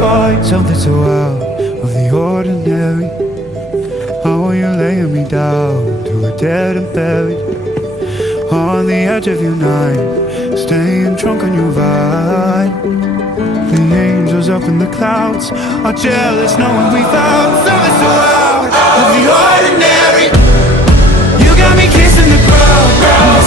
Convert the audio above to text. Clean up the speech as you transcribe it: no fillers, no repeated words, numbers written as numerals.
find something so out of the ordinary. How are you laying me down to a dead and buried on the edge of your night, staying drunk on your vine. The angels up in the clouds are jealous knowing we found something so out of the ordinary. You got me kissing the ground.